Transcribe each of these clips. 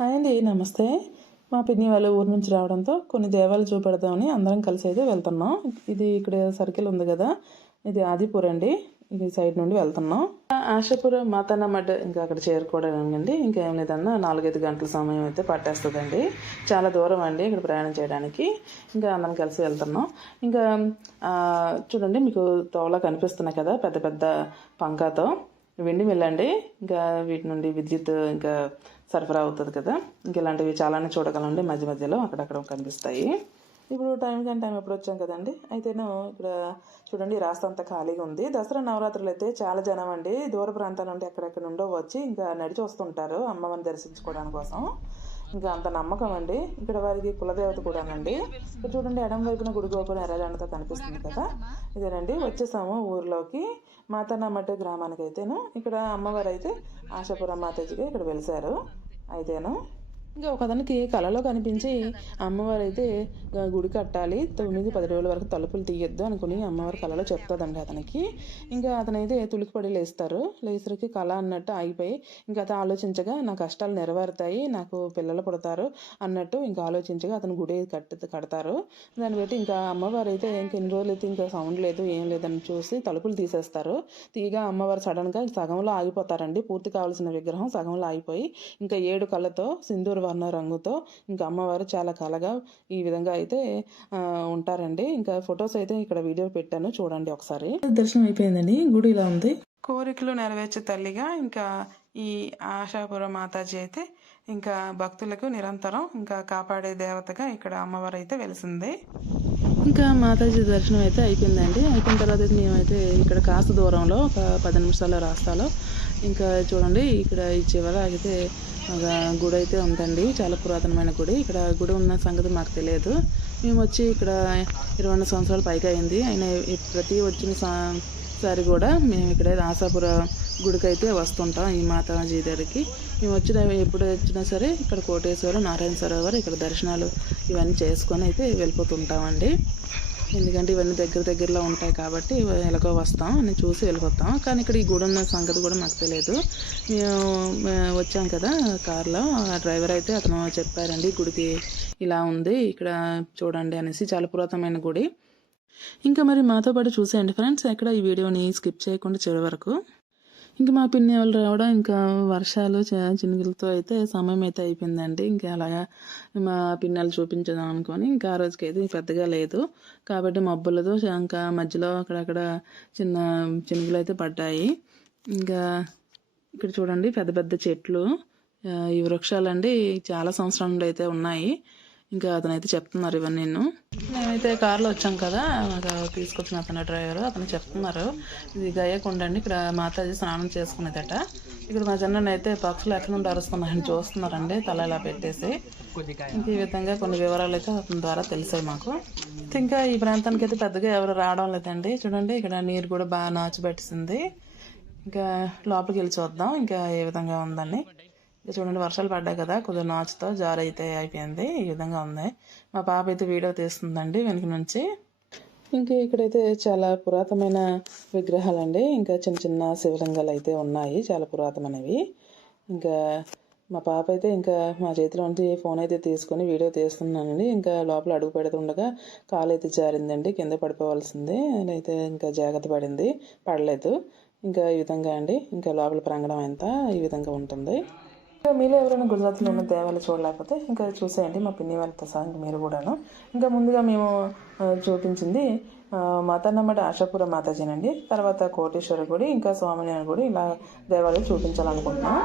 Hi అండి నమస్తే. మా పిన్ని వాళ్ళ ఊరు నుంచి రావడంతో కొన్ని దేవాలు చూపెడదామని అందరం కలిసి అయితే వెళ్తున్నాం. ఇది ఇక్కడ సర్కిల్ ఉంది కదా ఇది ఆదిపూర్ అండి. ఇది సైడ్ నుండి వెళ్తున్నాం. ఆశాపూర్ మాతన్న మడ్డ ఇంకా అక్కడ చేరుకోవడానికి ఇంకా ఏం లేదన్నా నాలుగైదు గంటల సమయం అయితే పట్టేస్తుందండి. చాలా దూరం అండి ఇక్కడ ప్రయాణం చేయడానికి. ఇంకా అందరం కలిసి వెళ్తున్నాం. ఇంకా చూడండి మీకు తోవలా కనిపిస్తున్నాయి కదా పెద్ద పెద్ద పంకాతో. వెండి మిల్ అండి. ఇంకా వీటి నుండి విద్యుత్ ఇంకా సరఫరా అవుతుంది కదా. ఇంకా ఇలాంటివి చాలానే చూడగలండి మధ్య మధ్యలో అక్కడక్కడ కనిపిస్తాయి. ఇప్పుడు టైం కానీ టైం ఎప్పుడు వచ్చాం కదండి. అయితేను ఇక్కడ చూడండి రాస్తా అంతా ఖాళీగా ఉంది. దసరా నవరాత్రులు అయితే చాలా జనం అండి. దూర ప్రాంతాల నుండి ఎక్కడెక్కడ నుండో వచ్చి ఇంకా నడిచి వస్తుంటారు అమ్మవారిని దర్శించుకోవడానికి కోసం ఇంకా అంత నమ్మకం అండి. ఇక్కడ వారికి కులదేవత కూడానండి. ఇక్కడ చూడండి ఎడం వైపున గుడి గోపురం ఎర్రజెండతో కనిపిస్తుంది కదా. ఇదేనండి వచ్చేసాము ఊర్లోకి. మాతన్నమట్టు గ్రామానికి అయితేను ఇక్కడ అమ్మవారు అయితే ఆశాపురం మాతాజీగా ఇక్కడ వెలిసారు. అయితేను. ఇంకా ఒకతనికి కళలో కనిపించి అమ్మవారు అయితే గుడి కట్టాలి తొమ్మిది పది రోజుల వరకు తలుపులు తీయొద్దు అనుకుని అమ్మవారు కళలో చెప్తుందండి అతనికి. ఇంకా అతనైతే తులికిపడి లేస్తారు. లేసరికి కళ అన్నట్టు ఆగిపోయి ఇంకా అతను ఆలోచించగా నా కష్టాలు నెరవేరుతాయి నాకు పిల్లలు పుడతారు అన్నట్టు ఇంకా ఆలోచించగా అతను గుడి కట్టి కడతారు. దాన్ని బట్టి ఇంకా అమ్మవారు అయితే ఇంకెన్ని రోజులు అయితే ఇంకా సౌండ్ లేదు ఏం లేదని చూసి తలుపులు తీసేస్తారు. తీగా అమ్మవారు సడన్గా సగంలో ఆగిపోతారండి. పూర్తి కావాల్సిన విగ్రహం సగంలో ఆగిపోయి ఇంకా ఏడు కళ్ళతో సింధూర వర్ణ రంగుతో ఇంకా అమ్మవారు చాలా కలగా ఈ విధంగా అయితే ఉంటారండి. ఇంకా ఫొటోస్ అయితే ఇక్కడ వీడియో పెట్టాను. చూడండి ఒకసారి. దర్శనం అయిపోయిందండి. గుడి ఇలా ఉంది. కోరికలు నెరవేర్చే తల్లిగా ఇంకా ఈ ఆశాపురం మాతాజీ అయితే ఇంకా భక్తులకు నిరంతరం ఇంకా కాపాడే దేవతగా ఇక్కడ అమ్మవారు అయితే వెలిసింది. ఇంకా మాతాజీ దర్శనం అయితే అయిపోయిందండి. అయిపోయిన తర్వాత అయితే మేమైతే ఇక్కడ కాస్త దూరంలో ఒక పది నిమిషాల రాస్తాలో. ఇంకా చూడండి ఇక్కడ ఈ చివర అయితే గుడి అయితే ఉందండి. చాలా పురాతనమైన గుడి. ఇక్కడ గుడి ఉన్న సంగతి మాకు తెలియదు. మేము వచ్చి ఇక్కడ ఇరవై రెండు సంవత్సరాలు పైగా అయింది. ఆయన ప్రతి వచ్చిన సా- సారి కూడా మేము ఇక్కడ ఆశాపుర గుడికి అయితే వస్తుంటాం ఈ మాతాజీ దగ్గరికి. మేము వచ్చిన ఎప్పుడు వచ్చినా సరే ఇక్కడ కోటేశ్వరం నారాయణ సరోవర్ ఇక్కడ దర్శనాలు ఇవన్నీ చేసుకొని అయితే వెళ్ళిపోతుంటామండి. ఎందుకంటే ఇవన్నీ దగ్గర దగ్గరలో ఉంటాయి కాబట్టి ఎలాగో వస్తాం అని చూసి వెళ్ళిపోతాం. కానీ ఇక్కడ ఈ గుడి ఉన్న సంగతి కూడా మాకు తెలియదు. మేము వచ్చాం కదా కార్లో. ఆ డ్రైవర్ అయితే అతను చెప్పారండి గుడికి ఇలా ఉంది ఇక్కడ చూడండి అనేసి చాలా పురాతనమైన గుడి. ఇంకా మరి మాతో పాటు చూసేయండి ఫ్రెండ్స్. ఎక్కడ ఈ వీడియోని స్కిప్ చేయకుండా చివరి వరకు. ఇంకా మా పిన్ని వాళ్ళు రావడం ఇంకా వర్షాలు చినుకులతో అయితే సమయం అయితే అయిపోయిందండి. ఇంకా అలాగా మా పిన్నలు చూపించదాం అనుకొని ఇంకా ఆ రోజుకి అయితే పెద్దగా లేదు. కాబట్టి మబ్బులతో ఇంకా మధ్యలో అక్కడక్కడ చిన్న చినుకులు అయితే పడ్డాయి. ఇంకా ఇక్కడ చూడండి పెద్ద పెద్ద చెట్లు. ఈ వృక్షాలండి చాలా సంవత్సరాలు అయితే ఉన్నాయి. ఇంకా అతనైతే చెప్తున్నారు ఇవన్నీ నేను. మేమైతే కార్లో వచ్చాం కదా మాకు తీసుకొచ్చిన అతను డ్రైవర్ అతను చెప్తున్నారు ఇది గయ్యకుండండి ఇక్కడ మాతాజీ స్నానం చేసుకునేదట. ఇక్కడ మా జనాన్ని అయితే పక్షులు ఎక్కడ నుండి అరుస్తున్నాయని చూస్తున్నారండి తల ఇలా పెట్టేసి. ఇంకా ఈ విధంగా కొన్ని వివరాలు అయితే అతని ద్వారా తెలిసాయి మాకు. ఇంకా ఈ ప్రాంతానికి అయితే పెద్దగా ఎవరు రావడం లేదండి. చూడండి ఇక్కడ నీరు కూడా బాగా నాచుపెట్టింది ఇంకా లోపలికి వెళ్ళి చూద్దాం ఇంకా ఏ విధంగా ఉందని. చూడండి వర్షాలు పడ్డాయి కదా కొద్దిగా నాచుతో జారు అయితే అయిపోయింది ఈ విధంగా ఉంది మా పాప అయితే వీడియో తీస్తుందండి వెనక నుంచి. ఇంకా ఇక్కడైతే చాలా పురాతనమైన విగ్రహాలండి ఇంకా చిన్న చిన్న శివలింగాలు అయితే ఉన్నాయి చాలా పురాతనమైనవి. ఇంకా మా పాప అయితే ఇంకా మా చేతిలో ఉంటే ఫోన్ అయితే తీసుకొని వీడియో తీస్తున్నానండి ఇంకా లోపల అడుగు పెడుతుండగా కాలు అయితే జారిందండి కింద పడిపోవాల్సింది అయితే ఇంకా జాగ్రత్త పడింది పడలేదు. ఇంకా ఈ విధంగా అండి ఇంకా లోపల ప్రాంగణం అంతా ఈ విధంగా ఉంటుంది. మీలో ఎవరైనా గుజరాత్లో ఉన్న దేవాలయం చూడలేకపోతే ఇంకా చూసేయండి మా పిన్ని వాళ్ళతో సహా ఇంకా మీరు కూడాను. ఇంకా ముందుగా మేము చూపించింది మాతన్నమ్మటి ఆశాపుర ఆశాపురం మాతాజీనండి. తర్వాత కోటేశ్వర గుడి ఇంకా స్వామినారాయణ గుడి ఇలా దేవాలయం చూపించాలనుకుంటున్నాం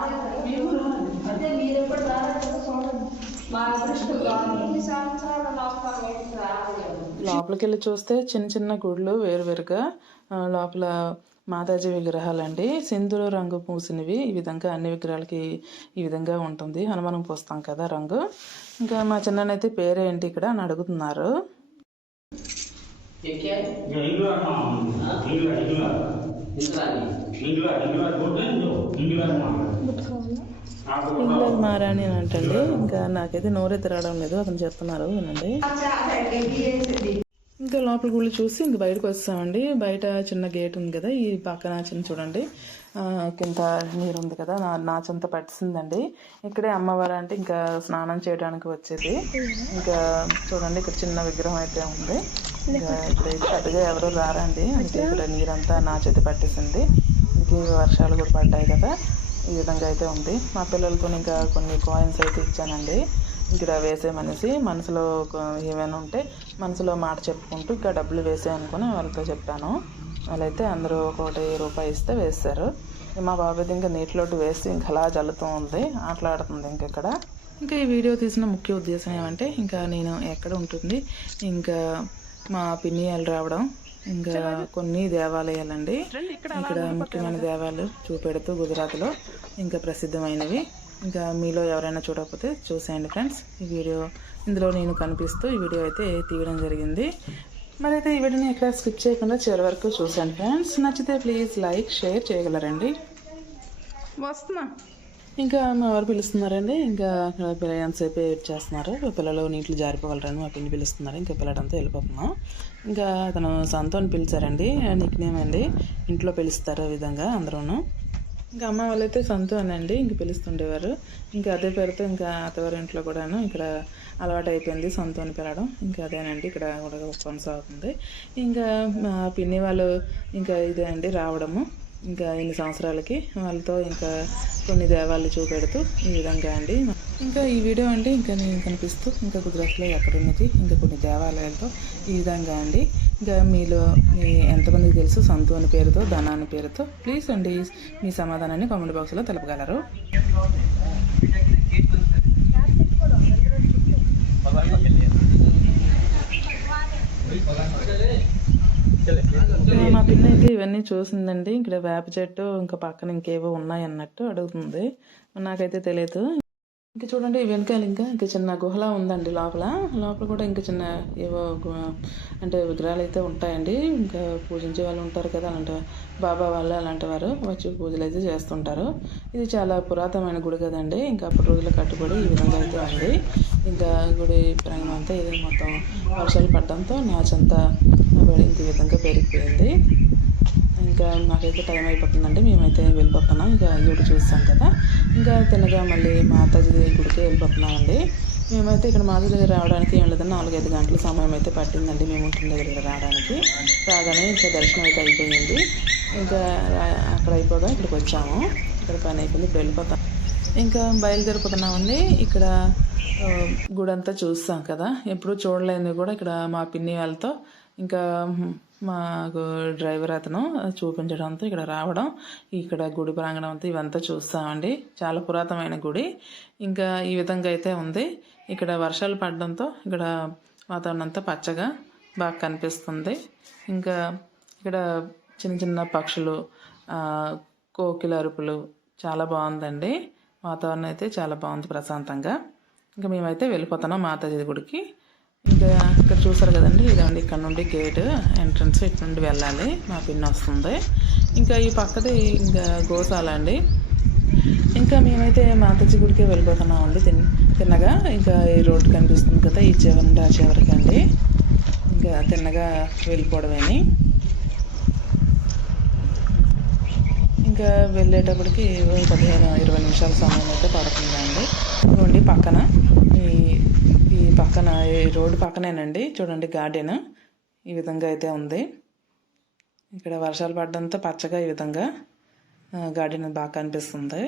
లోపలికి వెళ్ళి చూస్తే చిన్న చిన్న గుడులు వేరువేరుగా లోపల మాతాజీ విగ్రహాలండి. సింధూర రంగు పూసినవి ఈ విధంగా అన్ని విగ్రహాలకి ఈ విధంగా ఉంటుంది. హనుమానం పూస్తాం కదా రంగు. ఇంకా మా చిన్ననైతే పేరేంటి ఇక్కడ అని అడుగుతున్నారు. ఇంగ్లాండ్ మహారాణి అని అంటండి. ఇంకా నాకైతే నోరైతే రావడం లేదు. అతను చెప్తున్నారు వినండి. ఇంకా లోపలికి గుళ్ళు చూసి ఇంక బయటకు వస్తామండి. బయట చిన్న గేట్ ఉంది కదా ఈ పక్కన చిన్న చూడండి. ఆ, కింద నీరు ఉంది కదా నా నాచంతా పట్టిసిందండి. ఇక్కడే అమ్మవారు అంటే ఇంకా స్నానం చేయడానికి వచ్చేది. ఇంకా చూడండి ఇక్కడ చిన్న విగ్రహం అయితే ఉంది. ఇంకా ఇక్కడైతే పెద్దగా ఎవరు రారండి. అంటే ఇక్కడ నీరంతా నాచైతే పట్టేసింది. ఇంకే వర్షాలు కూడా పడ్డాయి కదా ఈ విధంగా అయితే ఉంది. మా పిల్లలతో ఇంకా కొన్ని కాయిన్స్ అయితే ఇచ్చానండి. ఇక్కడ వేసేమనేసి మనసులో ఏమైనా ఉంటే మనసులో మాట చెప్పుకుంటూ ఇంకా డబ్బులు వేసే అనుకుని వాళ్ళతో చెప్పాను. వాళ్ళైతే అందరూ ఒకటి రూపాయి ఇస్తే వేస్తారు మా బాబాయ్ ఇంకా నీటిలోకి వేసి ఇంకా అలా జల్లుతూ ఉంది. ఆటలాడుతుంది ఇంక ఇక్కడ. ఇంకా ఈ వీడియో తీసిన ముఖ్య ఉద్దేశం ఏమంటే ఇంకా నేను ఎక్కడ ఉంటుంది ఇంకా మా పిన్ని వాళ్ళు రావడం ఇంకా కొన్ని దేవాలయాలండి. ఇక్కడ ముఖ్యమైన దేవాలయాలు చూపెడుతూ గుజరాత్లో ఇంకా ప్రసిద్ధమైనవి. ఇంకా మీలో ఎవరైనా చూడకపోతే చూసేయండి ఫ్రెండ్స్. ఈ వీడియో ఇందులో నేను కనిపిస్తూ ఈ వీడియో అయితే తీయడం జరిగింది. మరి అయితే ఈ వీడియోని ఎక్కడ స్కిప్ చేయకుండా చివరి వరకు చూసాను ఫ్రెండ్స్. నచ్చితే ప్లీజ్ లైక్ షేర్ చేయగలరండి. వస్తున్నా. ఇంకా మా వారు పిలుస్తున్నారండి. ఇంకా అక్కడ పిల్ల ఎంతసేపు వెయిట్ చేస్తున్నారు? పిల్లలు నీటిలో జారిపోగలరని మా పిన్ని పిలుస్తున్నారు. ఇంకా పిల్లడంతా వెళ్ళిపోతున్నాం ఇంకా అతను సంతోని పిలిచారండి. నిక్ నేమ్ అండి. ఇంట్లో పిలుస్తారు విధంగా అందరూను. ఇంకా అమ్మ వాళ్ళైతే సంతోనండి ఇంక పిలుస్తుండేవారు. ఇంకా అదే పేరుతో ఇంకా అత్తవారి ఇంట్లో కూడాను ఇక్కడ అలవాటు అయిపోయింది సొంతని పిలవడం. ఇంకా అదేనండి ఇక్కడ కూడా కొనసాగుతుంది. ఇంకా మా పిన్ని వాళ్ళు ఇంకా ఇదే అండి రావడము. ఇంకా ఎన్ని సంవత్సరాలకి వాళ్ళతో ఇంకా కొన్ని దేవాలు చూపెడుతూ ఈ విధంగా అండి. ఇంకా ఈ వీడియో అండి ఇంకా నేను కనిపిస్తూ ఇంకా గుజరాత్లో ఎక్కడ ఉన్నది ఇంకా కొన్ని దేవాలయాలతో ఈ విధంగా అండి. ఇంకా మీలో మీ ఎంతమందికి తెలుసు సంతు అని పేరుతో ధన అని పేరుతో ప్లీజ్ అండి మీ సమాధానాన్ని కామెంట్ బాక్స్లో తెలపగలరు. మా పిల్ల అయితే ఇవన్నీ చూసిందండి. ఇక్కడ వేప చెట్టు ఇంకా పక్కన ఇంకేవో ఉన్నాయి అన్నట్టు అడుగుతుంది. నాకైతే తెలియదు ఇంకా చూడండి వెనకాల ఇంకా ఇంకా చిన్న గుహలా ఉందండి లోపల. లోపల కూడా ఇంకా చిన్న ఏవో అంటే విగ్రహాలు అయితే ఉంటాయండి. ఇంకా పూజించే వాళ్ళు ఉంటారు కదా అలాంటి బాబా వాళ్ళు అలాంటి వారు వచ్చి పూజలు అయితే చేస్తుంటారు. ఇది చాలా పురాతనమైన గుడి కదండి. ఇంకా అప్పటి రోజుల్లో కట్టుబడి ఈ విధంగా అయితే ఉంది. ఇంకా గుడి ప్రాంగణం అంతా ఇది మొత్తం వర్షాలు పడడంతో నాచంతా పడి ఇంక ఈ విధంగా పెరిగిపోయింది ఇంకా మాకైతే టైం అయిపోతుందండి మేమైతే వెళ్ళిపోతున్నాం. ఇంకా గుడి చూస్తాం కదా. ఇంకా తినగా మళ్ళీ మాతాజీ గుడికి వెళ్ళిపోతున్నామండి. మేమైతే ఇక్కడ మాతాజీ దగ్గర రావడానికి ఏం లేదని నాలుగైదు గంటల సమయం అయితే పట్టిందండి మేము ఇంటి దగ్గర రావడానికి. రాగానే ఇంకా దర్శనం అయితే అయిపోయింది. ఇంకా అక్కడ అయిపోగా ఇక్కడికి వచ్చాము. ఇక్కడ పని అయిపోయింది ఇప్పుడు వెళ్ళిపోతాం. ఇంకా బయలుదేరిపోతున్నామండి. ఇక్కడ గుడంతా చూస్తాం కదా. ఎప్పుడు చూడలేనిది కూడా ఇక్కడ మా పిన్ని వాళ్ళతో ఇంకా మాకు డ్రైవర్ అతను చూపించడంతో ఇక్కడ రావడం ఇక్కడ గుడి ప్రాంగణం అంతా ఇవంతా చూస్తామండి. చాలా పురాతనమైన గుడి. ఇంకా ఈ విధంగా అయితే ఉంది. ఇక్కడ వర్షాలు పడడంతో ఇక్కడ వాతావరణం అంతా పచ్చగా బాగా కనిపిస్తుంది. ఇంకా ఇక్కడ చిన్న చిన్న పక్షులు కోకిల అరుపులు చాలా బాగుందండి. వాతావరణం అయితే చాలా బాగుంది ప్రశాంతంగా. ఇంకా మేమైతే వెళ్ళిపోతున్నాం మాతాజీ గుడికి. ఇంకా ఇక్కడ చూసారు కదండి ఇదండి ఇక్కడ నుండి గేట్ ఎంట్రన్స్ ఇటు నుండి వెళ్ళాలి. మా పిన్ వస్తుంది. ఇంకా ఈ పక్కది ఇంకా గోశాల అండి. ఇంకా మేమైతే మాతాజీ గుడికి వెళ్ళిపోతున్నామండి తిన్ తిన్నగా. ఇంకా ఈ రోడ్డు కనిపిస్తుంది కదా ఈ చివరి నుండి ఆ చివరికి అండి. ఇంకా తిన్నగా వెళ్ళిపోవడమేని. ఇంకా వెళ్ళేటప్పటికి పదిహేను ఇరవై నిమిషాల సమయం అయితే పడుతుందండి. ఇదిగోండి పక్కన. పక్కన ఈ రోడ్డు పక్కనేనండి. చూడండి గార్డెన్. ఈ విధంగా అయితే ఉంది. ఇక్కడ వర్షాలు పడ్డంతో పచ్చగా ఈ విధంగా గార్డెన్ బాగా కనిపిస్తుంది.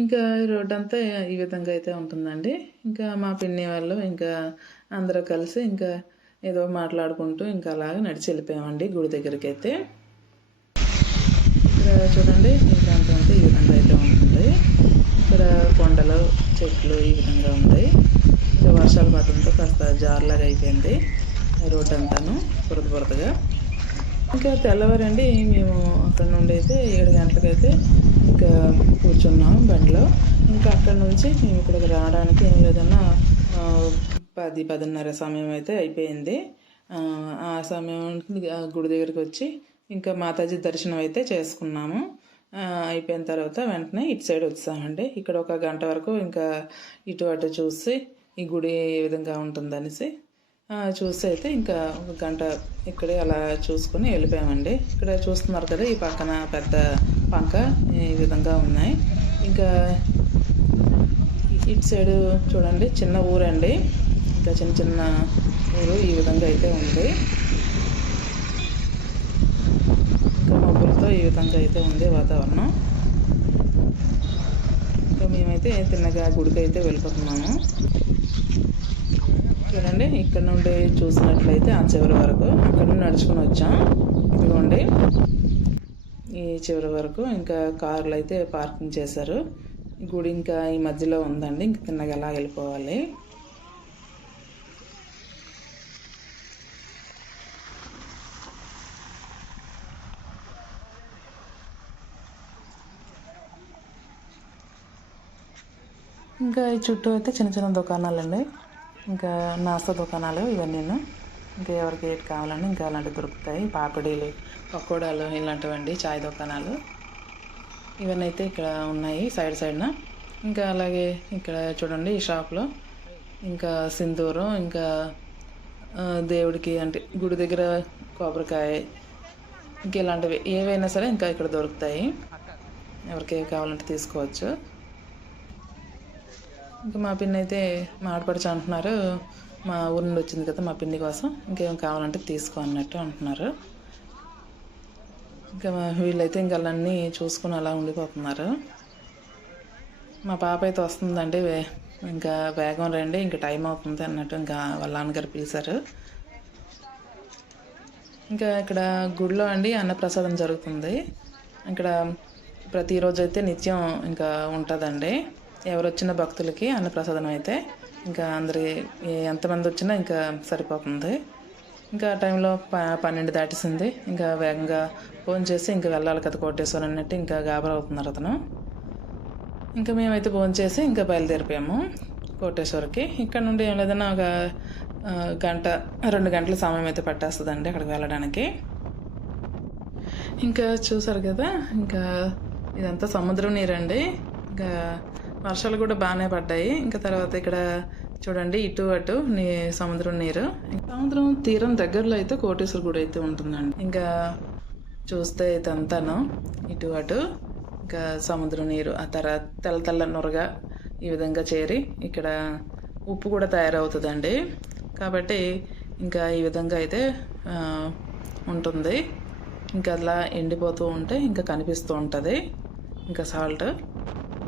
ఇంకా రోడ్ అంతా ఈ విధంగా అయితే ఉంటుందండి. ఇంకా మా పిన్ని వాళ్ళు ఇంకా అందరూ కలిసి ఇంకా ఏదో మాట్లాడుకుంటూ ఇంకా అలాగ నడిచి వెళ్ళిపోయామండి గుడి దగ్గరికి అయితే చూడండి ఈ ప్రాంతం అంతా ఈ విధంగా అయితే ఉంటుంది ఇక్కడ కొండలు చెట్లు ఈ విధంగా ఉంది ఇంకా వర్షాలు పడడంతో కాస్త జార్లాగా అయిపోయింది. రోడ్ అంతాను బురద బురదగా. ఇంకా తెల్లవారండి మేము అక్కడ నుండి అయితే ఏడు గంటలకైతే ఇంకా కూర్చున్నాం బండిలో. ఇంకా అక్కడ నుంచి మేము ఇక్కడికి రావడానికి ఏం లేదన్నా పది పదిన్నర సమయం అయితే అయిపోయింది. ఆ, సమయం సమయానికి గుడి దగ్గరికి వచ్చి ఇంకా మాతాజీ దర్శనం అయితే చేసుకున్నాము. అయిపోయిన తర్వాత వెంటనే ఇటు సైడ్ వచ్చామండి. ఇక్కడ ఒక గంట వరకు ఇంకా ఇటు అటు చూసి ఈ గుడి ఏ విధంగా ఉంటుందనేసి చూసి అయితే ఇంకా ఒక గంట ఇక్కడే అలా చూసుకొని వెళ్ళిపోయామండి. ఇక్కడ చూస్తున్నారు కదా ఈ పక్కన పెద్ద పంక ఈ విధంగా ఉన్నాయి. ఇంకా ఇటు సైడు చూడండి చిన్న ఊరండి. ఇంకా చిన్న చిన్న ఊరు ఈ విధంగా అయితే ఉంది. ఇంకా ఈ విధంగా అయితే ఉంది వాతావరణం. ఇంకా మేమైతే తిన్నగా గుడికి అయితే వెళ్ళిపోతున్నాము. చూడండి ఇక్కడ నుండి చూసినట్లయితే ఆ చివరి వరకు అక్కడ నుండి నడుచుకుని వచ్చాం. ఇదిగోండి ఈ చివరి వరకు ఇంకా కార్లు అయితే పార్కింగ్ చేశారు. గుడి ఇంకా ఈ మధ్యలో ఉందండి ఇంక తిన్నగా ఎలా వెళ్ళిపోవాలి. ఇంకా ఈ చుట్టూ అయితే చిన్న చిన్న దుకాణాలు అండి ఇంకా నాస్తా దుకాణాలు ఇవన్నీ ఇంకా ఎవరికి ఏది కావాలని ఇంకా అలాంటివి దొరుకుతాయి. పాపిడీలు పకోడాలు ఇలాంటివండి చాయ్ దుకాణాలు. ఇవన్నీ అయితే ఇక్కడ ఉన్నాయి సైడ్ సైడ్న. ఇంకా అలాగే ఇక్కడ చూడండి ఈ షాప్లో. ఇంకా సింధూరం ఇంకా దేవుడికి అంటే గుడి దగ్గర కొబ్బరికాయ ఇంకా ఇలాంటివి ఏవైనా సరే ఇంకా ఇక్కడ దొరుకుతాయి. ఎవరికి ఏవి కావాలంటే తీసుకోవచ్చు. ఇంకా మా పిన్ని అయితే మా ఆడపడుచు అంటున్నారు మా ఊరి నుండి వచ్చింది కదా మా పిన్ని కోసం ఇంకేం కావాలంటే తీసుకో అన్నట్టు అంటున్నారు. ఇంకా వీళ్ళైతే ఇంకా అన్నీ చూసుకుని అలా ఉండిపోతున్నారు. మా పాప అయితే వస్తుందండి వే- ఇంకా వేగం రండి ఇంకా టైం అవుతుంది అన్నట్టు ఇంకా వాళ్ళ నాన్నగారు పిలిచారు. ఇంకా ఇక్కడ గుడిలో అండి అన్నప్రసాదం జరుగుతుంది. ఇక్కడ ప్రతిరోజు అయితే నిత్యం ఇంకా ఉంటుందండి. ఎవరు వచ్చిన భక్తులకి అన్నప్రసాదం అయితే ఇంకా అందరి ఎంతమంది వచ్చినా ఇంకా సరిపోతుంది. ఇంకా ఆ టైంలో ప పన్నెండు దాటేసింది. ఇంకా వేగంగా ఫోన్ చేసి ఇంకా వెళ్ళాలి కదా కోటేశ్వరం అన్నట్టు ఇంకా గాబరా అవుతున్నారు అతను. ఇంకా మేమైతే ఫోన్ చేసి ఇంకా బయలుదేరిపోయాము కోటేశ్వరికి. ఇక్కడ నుండి ఏం లేదన్నా ఒక గంట రెండు గంటల సమయం అయితే పట్టేస్తుందండి అక్కడికి వెళ్ళడానికి. ఇంకా చూసారు కదా ఇంకా ఇదంతా సముద్రం నీరండి. ఇంకా వర్షాలు కూడా బాగానే పడ్డాయి. ఇంకా తర్వాత ఇక్కడ చూడండి ఇటు అటు నీ సముద్రం నీరు. సముద్రం తీరం దగ్గరలో అయితే కోటేశ్వర గుడి అయితే ఉంటుందండి. ఇంకా చూస్తే ఇదంతాను. ఇటు అటు ఇంకా సముద్రం నీరు ఆ తర్వాత తెల్ల తెల్ల నురగా ఈ విధంగా చేరి ఇక్కడ ఉప్పు కూడా తయారవుతుందండి. కాబట్టి ఇంకా ఈ విధంగా అయితే ఉంటుంది. ఇంకా అలా ఎండిపోతూ ఉంటే ఇంకా కనిపిస్తూ ఉంటుంది. ఇంకా సాల్ట్.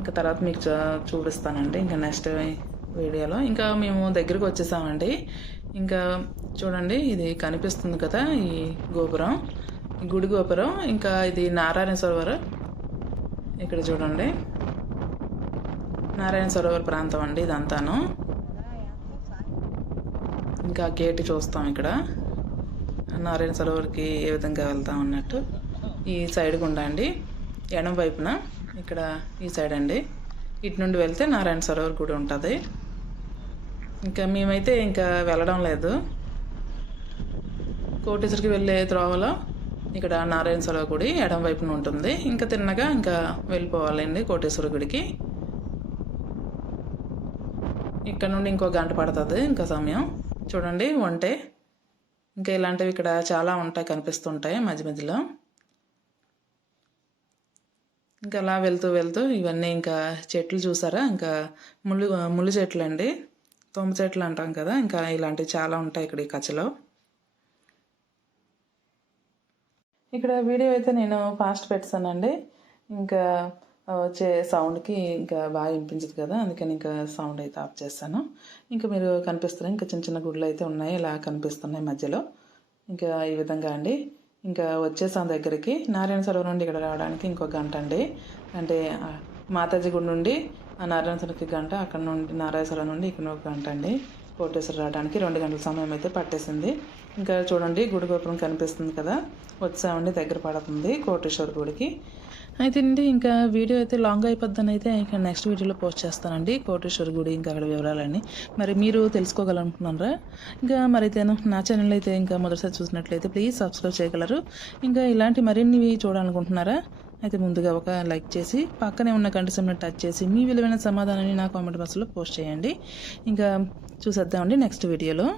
ఇంకా తర్వాత మీకు చూపిస్తానండి. ఇంకా నెక్స్ట్ వీడియోలో. ఇంకా మేము దగ్గరికి వచ్చేసామండి. ఇంకా చూడండి ఇది కనిపిస్తుంది కదా ఈ గోపురం గుడి గోపురం. ఇంకా ఇది నారాయణ సరోవర్ ఇక్కడ చూడండి. నారాయణ సరోవర్ ప్రాంతం అండి ఇదంతాను. ఇంకా గేట్ చూస్తాం ఇక్కడ. నారాయణ సరోవర్కి ఏ విధంగా వెళ్తాం అన్నట్టు. ఈ సైడ్ గుండా అండి. ఎడం వైపున. ఇక్కడ ఈ సైడ్ అండి. ఇటు నుండి వెళ్తే నారాయణ సరోవర్ గుడి ఉంటుంది. ఇంకా మేమైతే ఇంకా వెళ్ళడం లేదు. కోటేశ్వరికి వెళ్ళే త్రోవలో ఇక్కడ నారాయణ సరోవర్ గుడి ఎడం వైపున ఉంటుంది. ఇంకా తిన్నగా ఇంకా వెళ్ళిపోవాలండి కోటేశ్వర గుడికి. ఇక్కడ నుండి ఇంకో గంట పడుతుంది ఇంకా సమయం. చూడండి వంటే ఇంకా ఇలాంటివి ఇక్కడ చాలా ఉంటాయి కనిపిస్తుంటాయి మధ్య మధ్యలో. ఇంకా అలా వెళ్తూ వెళ్తూ ఇవన్నీ ఇంకా చెట్లు చూసారా? ఇంకా ముళ్ళు ముళ్ళు చెట్లు అండి తుమ్మ చెట్లు అంటాం కదా ఇంకా ఇలాంటివి చాలా ఉంటాయి ఇక్కడ ఈ కచ్చలో. ఇక్కడ వీడియో అయితే నేను ఫాస్ట్ పెట్టానండి ఇంకా వచ్చే సౌండ్కి ఇంకా బాగా వినిపించదు కదా అందుకని ఇంకా సౌండ్ అయితే ఆఫ్ చేస్తాను. ఇంకా మీరు కనిపిస్తున్నారు ఇంకా చిన్న చిన్న గుడ్లు అయితే ఉన్నాయి ఇలా కనిపిస్తున్నాయి మధ్యలో. ఇంకా ఈ విధంగా అండి. ఇంకా వచ్చేసాం దగ్గరికి. నారాయణ సరోవర్ నుండి ఇక్కడ రావడానికి ఇంకో గంట అండి. అంటే మాతాజీ గుడి నుండి ఆ నారాయణ సరోవర్కి గంట అక్కడ నుండి నారాయణ సరోవర్ నుండి ఇక్కడ ఒక గంట అండి. కోటేశ్వర రావడానికి రెండు గంటల సమయం అయితే పట్టేసింది. ఇంకా చూడండి గుడి గోపురం కనిపిస్తుంది కదా? వచ్చామండి దగ్గర పడుతుంది కోటేశ్వర గుడికి. అయితే అండి ఇంకా వీడియో అయితే లాంగ్ అయిపోద్దని అయితే ఇంకా నెక్స్ట్ వీడియోలో పోస్ట్ చేస్తానండి కోటేశ్వర గుడి ఇంకా అక్కడ వివరాలని మరి మీరు తెలుసుకోగలనుకున్నారా ఇంకా మరైతే నా ఛానల్ అయితే ఇంకా మొదటిసారి చూసినట్లయితే ప్లీజ్ సబ్స్క్రైబ్ చేయగలరు. ఇంకా ఇలాంటి మరిన్ని చూడాలనుకుంటున్నారా? అయితే ముందుగా ఒక లైక్ చేసి పక్కనే ఉన్న గంట టచ్ చేసి మీ విలువైన సమాధానాన్ని నా కామెంట్ బాక్స్లో పోస్ట్ చేయండి. ఇంకా చూసేద్దామండి నెక్స్ట్ వీడియోలో.